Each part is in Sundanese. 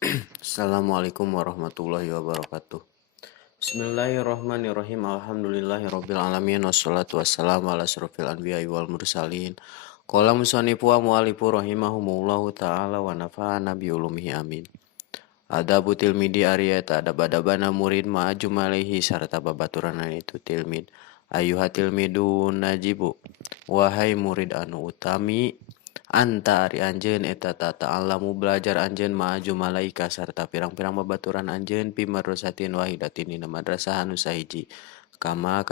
Assalamualaikum warahmatullahi wabarakatuh. Bismillahirrahmanirrahim. Alhamdulillahirabbil alamin wassalatu wassalamu ala asrofil anbiya'i wal mursalin. Qala musannifu wa mu'allifu rahimahumullahu ta'ala wa nafa'ana bi ulumihi amin. Adabu tilmidi ariyata adab-adabana murid ma'ajum alaihi serta babaturan itu tilmid. Ayuha tilmidun najibu. Wahai murid anu utami, anta ari anjeun eta ta'alamu belajar anjeun ma'aju malaika serta pirang-pirang babaturan anjeun pi madrasatin wahidatin dina madrasah anu sahiji. Kama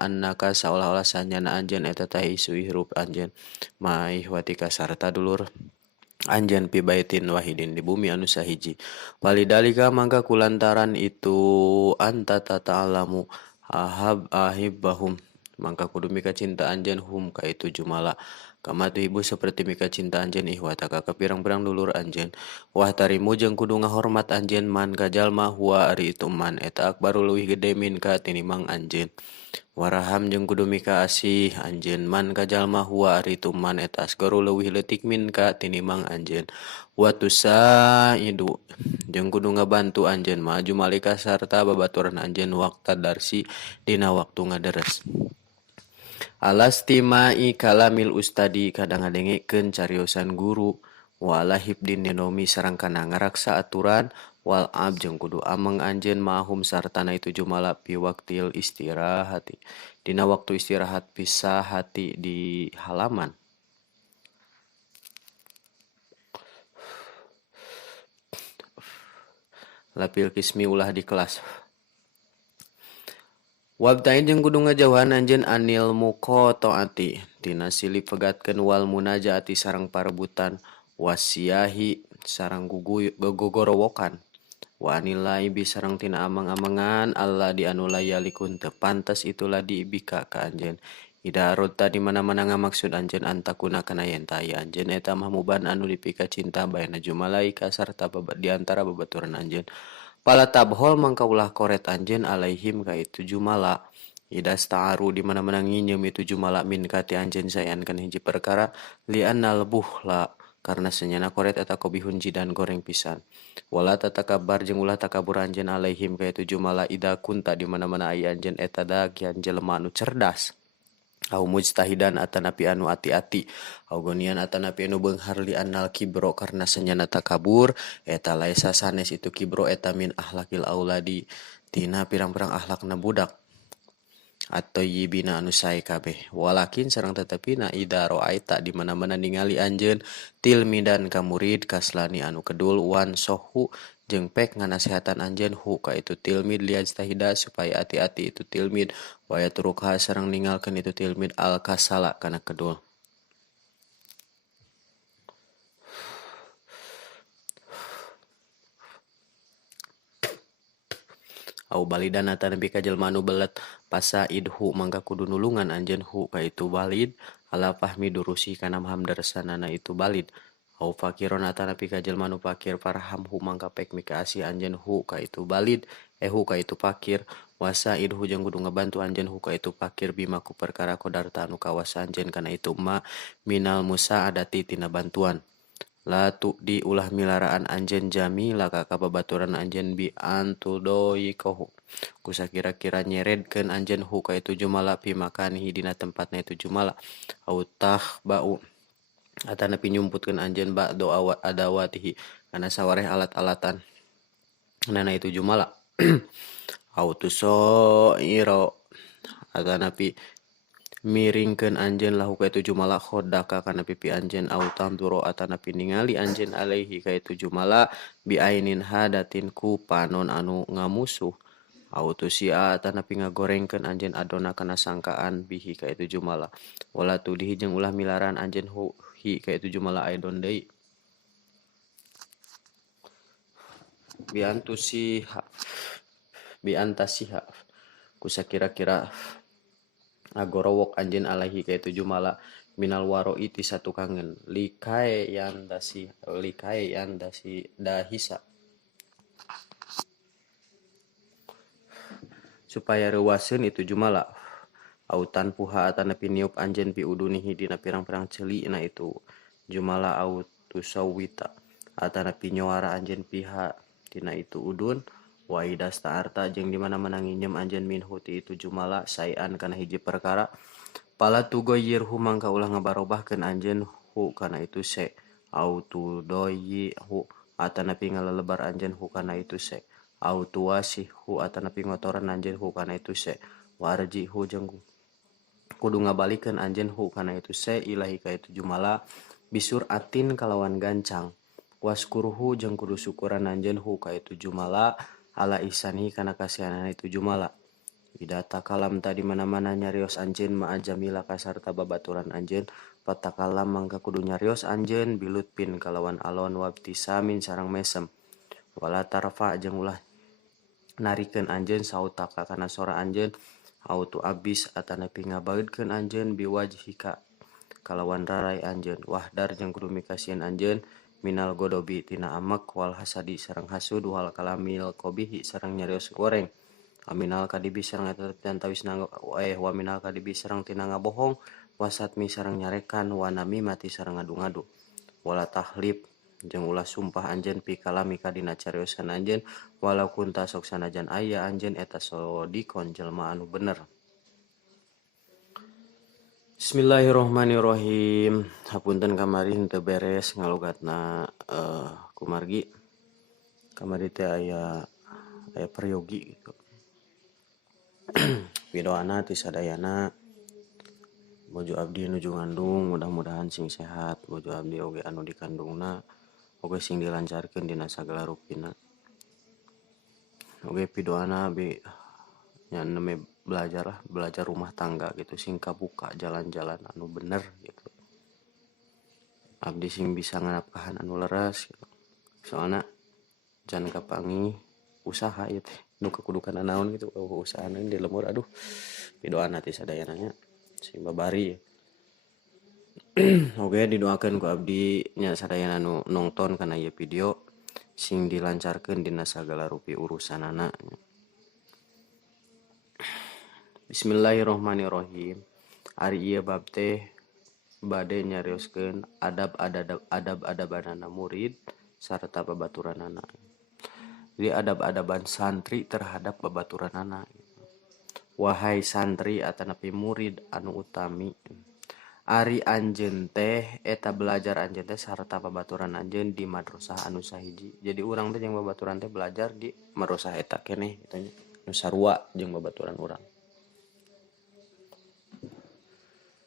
annaka saolah-olah sanyana anjeun eta teh isu ihrup anjeun maihwatika sarta dulur anjeun pi baitin wahidin di bumi anu sahiji. Walidalika mangka kulantaran itu anta ta'alamu ahibbahum mangka kudu mika cinta anjeun hum ka itu jumala. Kama tu ibu seperti mika cinta anjeun ihwataka ka pirang-pirang dulur anjeun. Wah tarimu jeung kudu ngahormat anjeun man ka jalma huwa ari itu man eta akbaru leuwih gede min ka tinimang anjeun. Waraham jeung kudu mika asih anjeun man ka jalma huwa ari itu man eta asgaru leuwih leutik min ka tinimang anjeun. Wa tusaidu jeung kudu ngabantu anjeun maju malika sarta babaturan anjeun waqta darsi dina waktu ngaderes. Alastimai kalamil ustadi kadang ngadengekeun cariosan guru wala hibdin ninomi sareng kana ngaraksa aturan wal ab jeung kudu ameng anjeun mahum sartana itu jumala pi waktil istirahati dina waktu istirahat pisah hati di halaman. Lapil kismi ulah di kelas. Wabtain jeung kudu ngajauhan anjeun anil muqataati tina silih pegatkeun wal munajaati sareng parebutan wasiyahi sareng gogorowokan wa anil laibi sareng tina amang-amangan Allah di anu layalikun teu pantes itulah diibika ka anjeun. Ida arota di mana-mana ngamaksud anjeun antakuna kana yen taya anjeun eta mah muban anu dipika cinta baena jumalaika sarta di antara babaturan anjeun. Pala tabhol mangka ulah koret anjeun alaihim ka itu jumala. Ida sta'aru di mana-mana nginyeum itu jumala min kati anjeun sayan kan hiji perkara li'anna lebuh la karena senyana koret eta kobihun jidan goreng pisan. Wala tatakabar jeung ulah takabur anjeun alaihim ka itu jumala ida kunta di mana-mana aya anjeun eta dagian jelema anu cerdas. Au mujtahidan atanapi anu ati-ati au gonian atanapi anu beunghar li annal kibro karena senyana takabur eta laisa sanes itu kibro eta min ahlakil auladi tina pirang-pirang ahlakna budak atau yibina anu sae kabeh walakin sareng tetapi na ida roaita di mana-mana ningali anjeun tilmidan ka murid kaslani anu kedul wan sohu jeung pek nganasehatan anjeun hu ka itu tilmid liajtahida supaya ati-ati itu tilmid waya turukha sareng ninggalkeun itu tilmid al kasala kana kedul. Au balidan atanapi ka jelema anu belet pasa idhu mangka kudu nulungan anjeun hu ka itu balid ala fahmi durusi kana paham darsanana itu balid. Au fakiron atanapi ka jelema anu fakir farham hu mangka pek mika asih anjeun hu ka itu balid hu ka itu fakir wasa idhu jeung kudu ngabantu anjeun hu ka itu fakir bima ku perkara qadarta anu kawas anjeun kana itu ma minal musa adati tina bantuan. La tu di ulah milaraan anjeun jami laka ka babaturan anjeun bi antudoi kohu kusa kira-kira nyeredkeun anjeun hu ka itu jumala pi makanihi dina tempatna itu jumala au bau atanapi nyumputkeun anjeun ba'do adawatihi kana sawareh alat-alatan nana itu jumala au tusoiro atanapi miringkeun anjeun lahu ka itu jumala khodaka kana pipi anjeun au tanduro atanapi ningali anjeun alaihi ka itu jumala bi ainin hadatin ku panon anu ngamusuh au tusia atanapi ngagorengkeun anjeun adona kana sangkaan bihi ka itu jumala wala tudihi jeung ulah milaran anjeun hu hi ka itu jumala aidon deui bi antasiha kusa kira-kira agorowok anjeun alaihi ka itu jumala minal waro iti satu kangen likae yandasi dahisa supaya reuaseun itu jumala autan puha atanapi niup anjeun pi udunihi dina pirang-pirang ceuli na itu jumala au tusawwita atana pinyoara anjeun pihak tina itu udun wa idas ta'arta jeung di mana-mana nginjem anjeun minhu ti itu jumala sayan kana hiji perkara pala tugoyirhu mangka ulah ngabarobahkeun anjeun hu kana itu se au tudoyi hu atanapi ngalelebar anjeun hu kana itu se au tuwasih hu atanapi ngotoran anjeun hu kana itu se warji hu jeung kudu ngabalikeun anjeun hu kana itu se ilahi ka itu jumala bisur atin kalawan gancang waskurhu jeung kudu syukuran anjeun hu ka itu jumala ala ihsani kana kasihanan itu jumala Widata kalam tadi mana-mana nyarios anjeun ma jamila kasarta babaturan anjeun patakalam mangka kudu nyarios anjeun bilutpin kalawan alon wabtisamin sareng mesem wala tarfa jeung ulah narikeun anjeun sautaka kana sora anjeun autu abis atanapi ngabaeudkeun anjeun biwajhika kalawan rarai anjeun wahdar jeung kudu mikasieun anjeun minal godobi tina amek wal hasadi sareng hasud wal kalamil qabihi sareng nyarios goreng Aminal kadibi sareng eta tantawis wa minal kadibi sareng tina ngabohong wasatmi sareng nyarekan wa namimati sareng ngadu-ngadu wala tahlib jeung ulah sumpah anjeun pi kalami ka dina cariosan anjeun walau kunta sok sanajan aya anjeun eta sodikon jelema anu bener Bismillahirrohmanirrohim hapunten kamari henteu beres ngalogatna kumargi kamari teh aya peryogi gitu Widoana ti sadayana bojo abdi nuju ngandung mudah-mudahan sing sehat bojo abdi oge anu dikandungna oge sing dilancarkeun dina sagala rupina oge pidoana abi nya neme belajar rumah tangga gitu sing kabuka jalan-jalan anu bener gitu abdi sing bisa nganapkahan anu leres gitu. Soalna jangan kapangi usaha ieu teh nu kakudukan naon gitu usahana di lemur aduh pidoana ti sadayana nya sing babari oge didoakeun ku abdi nya sadayana nu nongton kana ieu video sing dilancarkeun dina sagala rupi urusanana Bismillahirrohmanirrohim ari ieu bab teh bade nyarioskeun adab-adabanana murid sarta babaturanana Jadi adab-adaban santri terhadap babaturanana. Wahai santri atanapi murid anu utami. Ari anjeun teh eta belajar anjeun teh sarta babaturan anjeun di madrasah anu sahiji. Jadi urang teh jeung babaturan teh belajar di madrasah eta keneh gitu nya. Nu sarua jeung babaturan urang.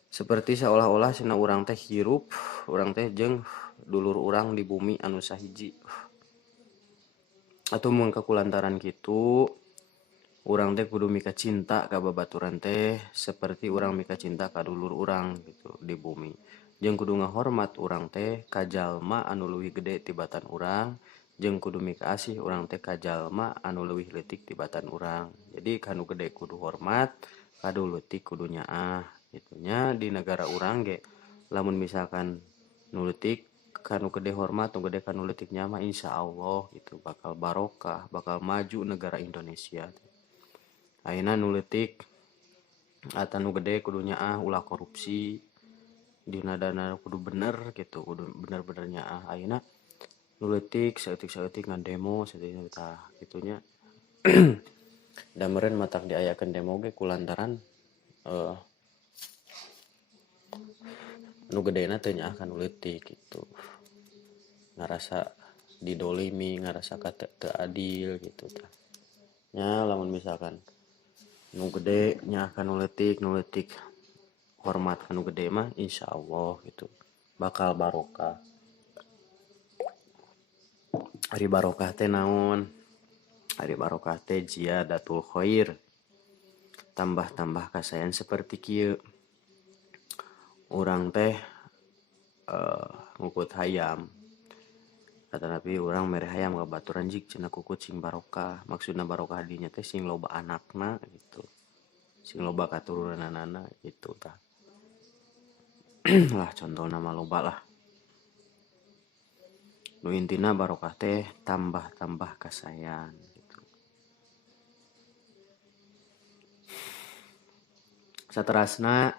Seperti seolah-olah cenah urang teh hirup, urang teh jeung dulur urang di bumi anu sahiji. Atau mun kakulantaran kitu urang teh kudu mika cinta ka babaturan teh seperti urang mika cinta ka dulur urang gitu di bumi jeung kudu ngahormat urang teh ka jalma anu leuwih gede tibatan urang jeung kudu mika asih urang teh ka jalma anu leuwih leutik tibatan urang jadi kanu gede kudu hormat kadu leutik kudu nyaah gitu nya di negara urang ge lamun misalkan nu leutik kanu gede hormat nu gede kanu leutiknya mah insyaallah gitu bakal barokah bakal maju negara Indonesia ayeuna nu leutik ata nu gede kudu nyaah ulah korupsi dina dana kudu bener gitu kudu bener-bener nyaah ayeuna nu leutik saeutik-saeutik ngandemo saeutik tah kitunya da meureun matak diayakeun demo ge kulantaran nu gedena teu nyaah kanu leutik gitu ngarasa didolimi ngarasa teu adil gitu tah nya lamun misalkan nu gede nyaah kanu leutik nu leutik hormat kanu gede mah insyaallah gitu bakal barokah ari barokah teh naon ari barokah teh ziyadatul khair tambah-tambah kasayan seperti kieu urang teh ngukut hayam Tetapi urang mere hayam ngabaturan jik cenah kukut sing barokah. Maksudna barokah dinya teh sing loba anakna gitu. Sing loba katurunanana gitu tah. Lah contohna mah loba lah. Nu intina barokah teh tambah-tambah kasayan gitu. Saterasna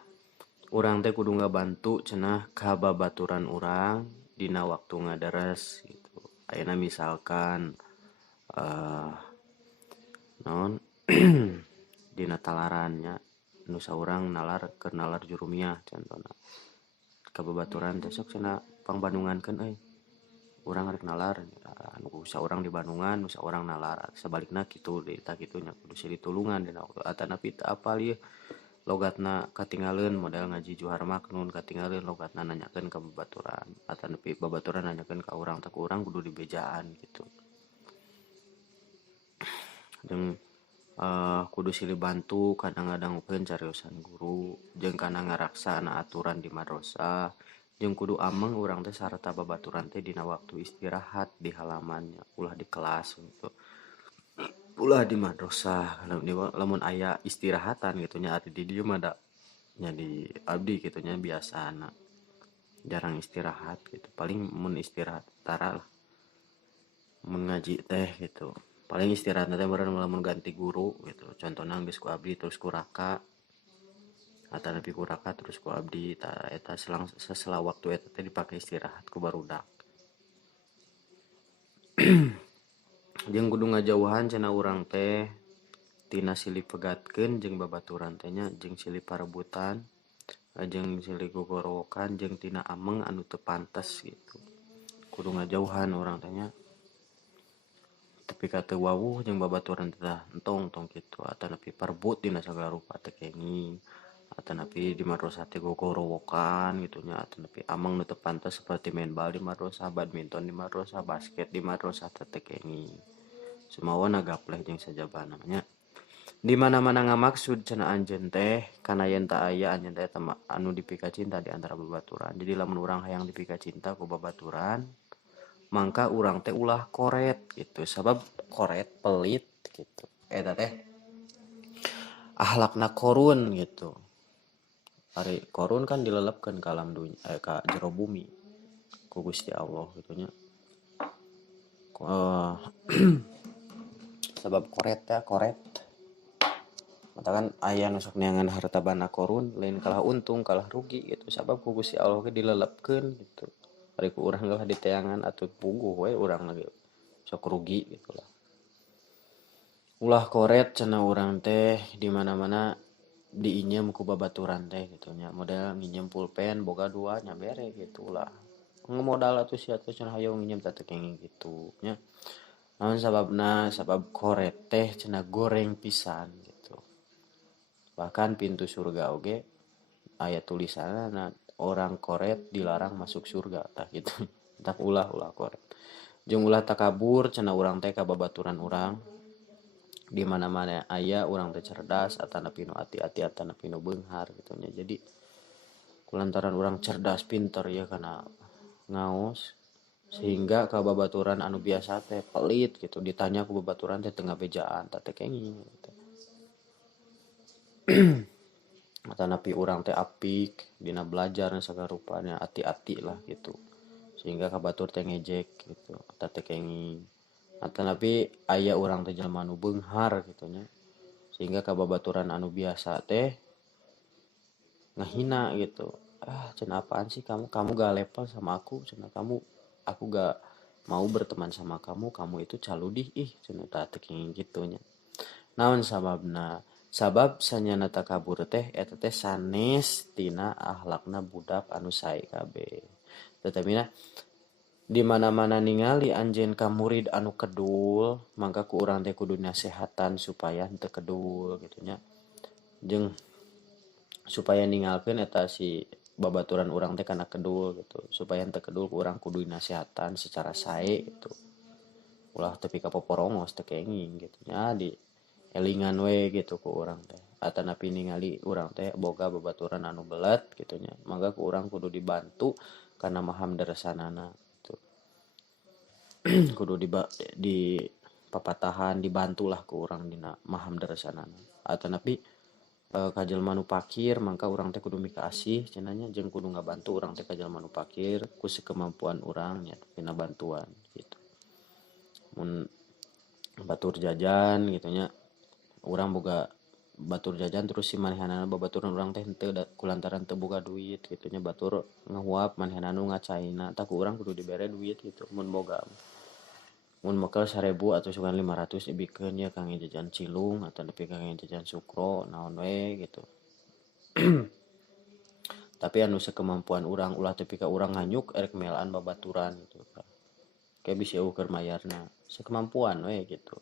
urang teh kudu ngabantu cenah ka babaturan urang dina waktu ngadares gitu. ayeuna misalkan naon dina talarannya nu saurang nalar keur nalar Jurumiyah contohna kababaturan teh sok cenah pangbandungankeun urang rek nalar nu saurang di Bandungan nu saurang nalar sabalikna kitu eta kitunya kudu silih tulungan dina atanapi teu apal ieu logatna katinggalin model ngaji Johar Maknun katinggalin logatna nanyakeun ka babaturan atanapi babaturan nanyakeun ka urang teh urang kudu dibejaan gitu jeung kudu silih bantu kadang-kadang cariosan guru jeung kana ngaraksana aturan di madrasah jeung kudu ameng urang teh sarta babaturan teh dina waktu istirahat di halamannya ulah di kelas gitu ulah di madrasah lamun aya istirahatan gitu nya ati di dieu mah da nya di abdi gitu nya biasana jarang istirahat gitu paling mun istirahat tara lah mun ngaji teh gitu paling istirahat nanti meureun lamun ganti guru gitu contohna geus ku abdi terus ku raka atanapi ku raka terus ku abdi eta selang sesela waktu eta teh dipake istirahat ku barudak jeung kudu ngajauhan cenah urang teh tina silih pegatkeun jeung babaturan teh nya jeung silih parebutan jeung silih gogorowokan jeung tina ameng anu teu pantes gitu kudu ngajauhan urang teh nya tapi kata wawuh jeung babaturan teh entong kitu atanapi parbut dina sagala rupa teh kenging atanapi di madrasah teh gogorowokan gitu nya atanapi amang nu teu pantes seperti main bal di madrasah badminton di madrasah basket di madrasah teh kenging sumawana gapleh jeung sajabana nya di mana-mana ngamaksud cenah anjeun teh kana yen teu aya anjeun teh anu dipika cinta di antara babaturan jadi lamun urang hayang dipika cinta ku babaturan mangka urang teh ulah koret gitu sabab koret pelit gitu eta teh akhlakna korun gitu ari korun kan dilelepkeun ka alam dunya ka jero bumi ku Gusti Allah gitu nya sabab koret ya koret matakan aya nu sok neangan harta bana korun lain kalah untung kalah rugi gitu sabab ku Gusti Allah ge dilelepkeun gitu ari ku urang lah diteangan atuh puguh we urang lagi sok rugi gitu lah ulah koret cenah urang teh di mana-mana diinyem ku babaturan teh gitu nya model nginjem pulpen boga dua nya bere gitu lah ngemodal atuh sia teh cenah hayo nginjem teh kenging gitu nya naon sababna sabab koret teh cenah goreng pisan gitu bahkan pintu surga oge aya tulisanna orang koret dilarang masuk surga tah gitu tak ulah koret jeung ulah takabur cenah urang teh ka babaturan urang di mana-mana aya urang teh cerdas atanapi nu ati-ati atanapi nu beunghar gitu nya jadi kulantaran urang cerdas pinter ya kana ngaos sehingga ka babaturan anu biasa teh pelit gitu ditanya ku babaturan teh teu ngabejaan tah teh kenging gitu. Atanapi urang teh apik dina belajar sagala rupana ati-ati lah gitu sehingga ka batur teh ngejek gitu eta teh kenging atanapi aya urang teh jelema nu beunghar gitu nya sehingga ka babaturan anu biasa teh ngahina gitu cenah apaan sih kamu gak level sama aku cenah aku gak mau berteman sama kamu itu caludih cenah teh kenging gitu nya naon sababna sabab sanyana takabur teh eta teh sanes tina akhlakna budak anu sae kabeh tetemina di mana-mana ningali anjeun ka murid anu kedul mangka ku urang teh kudu nasehatan supaya henteu kedul gitu nya jeung supaya ninggalkeun eta si babaturan urang teh kana kedul gitu supaya henteu kedul ku urang kudu nasehatan secara sae gitu ulah teu pika poporongos teh kenging gitu nya di elingan we gitu ku urang teh atanapi ningali urang teh boga babaturan anu belet gitu nya mangga ku urang kudu dibantu kana maham darasanana gitu kudu di papatahan dibantulah ku urang dina maham darasanana atanapi ka jelema nu pakir mangka urang teh kudu mika asih cenah nya jeung kudu ngabantu urang teh ka jelema nu pakir ku sakemampuan urang nya dina bantuan gitu mun batur jajan gitu nya urang boga batur jajan terus si manehanana babaturan urang teh henteu kulantaran teu boga duit gitu nya batur ngahuap manehanana nu ngacaina tah ku urang kudu dibere duit gitu mun boga mun mekel 1000 atau sugan 500 dibikeun ya kangge jajan cilung atau nepi kangge jajan sukro naon we gitu. Tapi anu sakemampuan urang ulah tepi ka urang nganyuk erek melaan babaturan gitu. Kayak bisa ukur mayarna sakemampuan we gitu.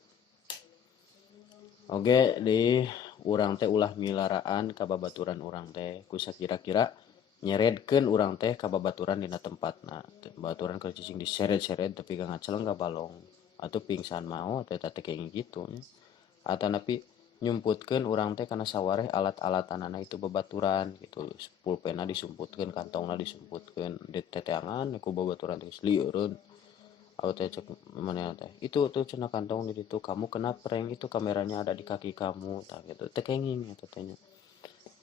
Oge di urang teh ulah milaraan ka babaturan urang teh ku sakira-kira nyeredkeun urang teh ka babaturan dina tempatna. Babaturan keur cicing diseret-seret tapi ka ngaceleng ka balong atau pingsan mau atau eta teh kayak gitu nya. Atanapi nyumputkeun urang teh kana sawareh alat-alatanana itu babaturan gitu. Pulpena disumputkeun, kantongna disumputkeun, diteteangan ku babaturan teh lieureun. Aku teh cek mana teh itu tuh cenah kantong di situ kamu kena prank itu kameranya ada di kaki kamu tak gitu tekenging eta teh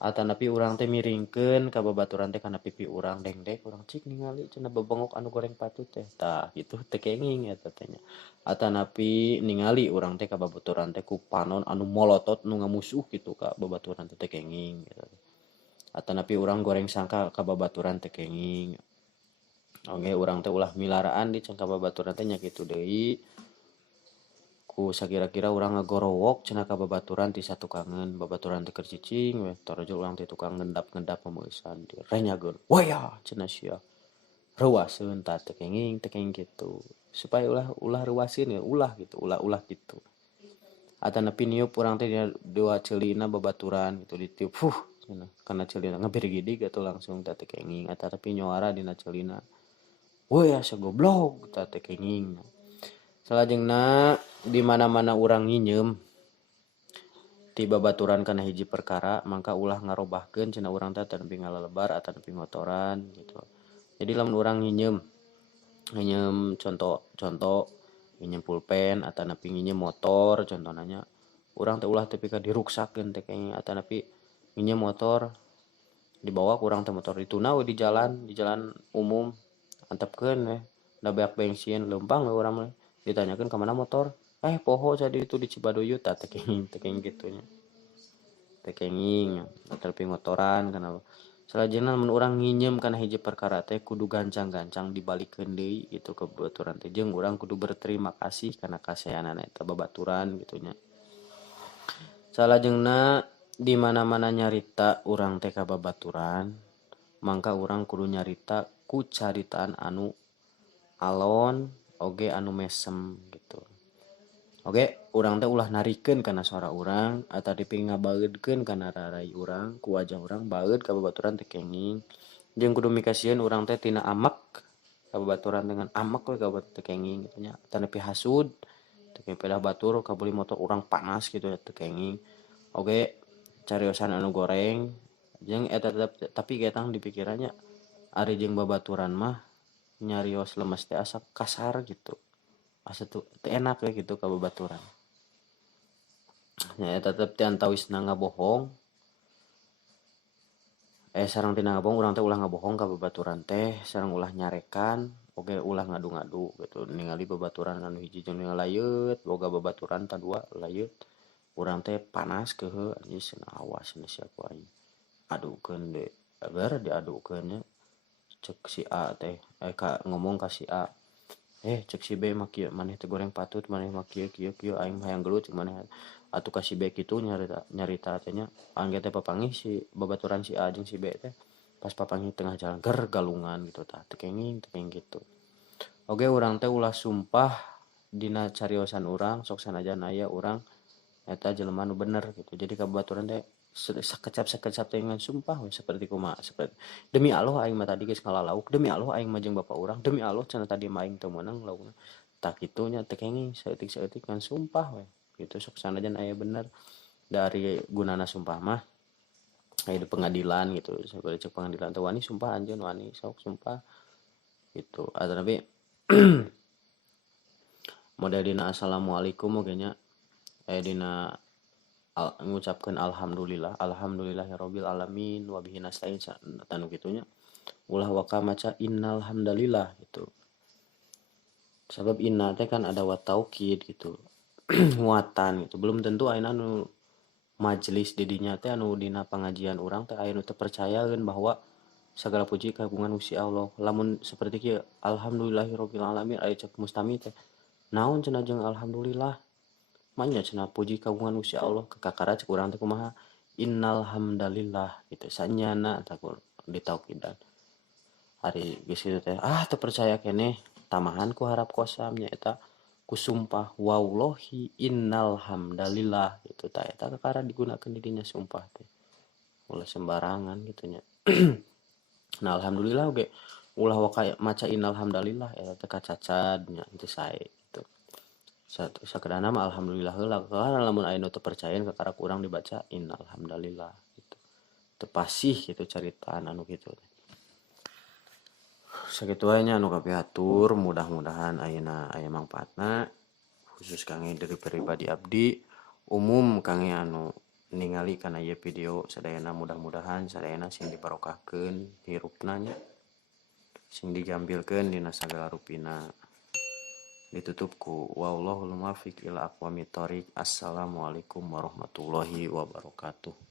atanapi urang teh miringkeun ka babaturan teh kana pipi urang dengdek urang cik ningali cenah bebengok anu goreng patut teh tah gitu tekenging eta teh nya atanapi ningali urang teh ka babaturan teh ku panon anu molotot nu ngamusuh gitu ka babaturan teh tekenging gitu atanapi urang goreng sangka ka babaturan tekenging. Oke urang teh ulah milaraan di cangka babaturan teh nya kitu deui ku sakira-kira urang ngagorowok cenah ka babaturan ti satukangan babaturan teh keur cicing we torojo urang teh tukang ngendap-ngendap pameusan renyageun waya cenah sia reuaseun tah tekenging tekenging kitu supaya ulah reuaseun ya ulah gitu ulah kitu atanapi niup urang teh dua ceulina babaturan gitu ditiup cenah kana ceulina ngabirgidig atuh langsung tah tekenging atanapi nyoara dina ceulina woi asa goblok tah teh kenging. Salajengna di mana-mana urang nginyeum ti babaturan kana hiji perkara mangka ulah ngarobahkeun cenah urang teh nepi ngalalebar atawa nepi ngotoran gitu. Jadi lamun urang nginyeum contoh nginyeum pulpen atawa nepi nginyeum motor contohna nya urang teh ulah tepi ka diruksakeun teh kenging atawa nepi nginyeum motor dibawa ku urang teh motor dituna we di jalan umum antepkeun we da beak bensin leumpang we urang mah ditanyakeun ka mana motor poho jadi itu di Cibaduyut tah tekenging kitu nya tekenging tapi motoran kana salajengna mun urang nginyeum kana hiji perkara teh kudu gancang-gancang dibalikeun deui gitu ke babaturan teh jeung urang kudu berterima kasih kana kasayanana eta babaturan gitu nya. Salajengna di mana-mana nyarita urang teh ka babaturan mangka urang kudu nyarita ku caritaan anu alon oge anu mesem gitu. Oge urang teh ulah narikeun kana suara urang atawa diping ngabaeudkeun kana rarai urang ku wajah urang baeud ka babaturan teh kenging jeung kudu mikasieun urang teh tina amek ka babaturan dengan amek we ka babaturan teh kenging gitu nya atawa nepi hasud teu pedah batur ka beli motor urang panas gitu teh kenging. Oge cariosan anu goreng jeung eta tapi getang dipikirannya ari jeung babaturan mah nyarios lemes teh asa kasar gitu asa tuh enak ya gitu ka babaturan nya tetep teu antawisna ngabohong sareng tina ngabohong urang teh ulah ngabohong ka babaturan teh sareng ulah nyarekan oge ulah ngadu-ngadu gitu ningali babaturan anu hiji jeung nu layeut boga babaturan tadua layeut urang teh panas keuheu anjing cenah awas cenah sia ku aing adukeun de agar diadukeun nya cek si A teh ngomong ka si A cek si B mah kieu maneh teh goreng patut maneh mah kieu aing mah hayang gelut cek maneh atuh ka si B kitu nyarita teh nya angge teh papanggih si babaturan si A jeung si B teh pas papanggih tengah jalan ger galungan gitu tah tekenging gitu. Oge urang teh ulah sumpah dina cariosan urang sok sanajan aya urang eta jelema nu bener gitu. Jadi ka babaturan teh sakecap teh ngan sumpah we seperti kumaha seperti demi Allah aing mah tadi geus ngalalauk demi Allah aing mah jeung bapak urang demi Allah cenah tadi mah aing teu meunang laukna tah kitu nya teh kenging saeutik-saeutik ngan sumpah we gitu sok sanajan aya bener dari gunana sumpah mah aya di pengadilan gitu seperti cek pengadilan teh wani sumpah anjeun wani sok sumpah gitu tapi model dina assalamualaikum oge nya dina ngucapkeun alhamdulillahirabbil alamin wa bihi nasta'in tanu kitu nya ulah waka maca innal hamdalillah gitu. Sebab inna teh kan ada wa taukid gitu. Nguatan gitu. Belum tentu ayeuna nu majelis di dinya teh anu dina pangajian urang teh aya nu teu percayaeun bahwa segala puji kagungan Gusti Allah. Lamun seperti kieu alhamdulillahirabbil alamin aya cek mustami teh naon cenah jeung alhamdulillah manya cenah puji kagungan Gusti Allah kakara cek urang teh kumaha innal hamdalillah gitu sanyana takur ditaukidan hari geus kitu teh teu percaya keneh tamahan ku harap kosa nya eta ku sumpah wallahi innal hamdalillah gitu tah eta kakara digunakeun di dinya sumpah teh ulah sembarangan gitu nya. Nah alhamdulillah oge ulah waka maca innal hamdalillah eta teh kacacad nya teu sae gitu. Sakeudana mah alhamdulillah heula karena lamun aya nu teu percayan kakara urang dibaca innal hamdalillah gitu. Teu pasih gitu caritaan anu kitu. Sakitu wae nya anu kapihatur mudah-mudahan ayeuna aya mangpaatna khusus kangge dari pribadi abdi umum kangge anu ningali kana ieu video sadayana mudah-mudahan sadayana sing dibarokahkeun hirupna nya sing digambilkeun dina sagala rupina ditutup ku wallahul muwaffiq ila aqwamit thoriq. Assalamualaikum warahmatullahi wabarakatuh.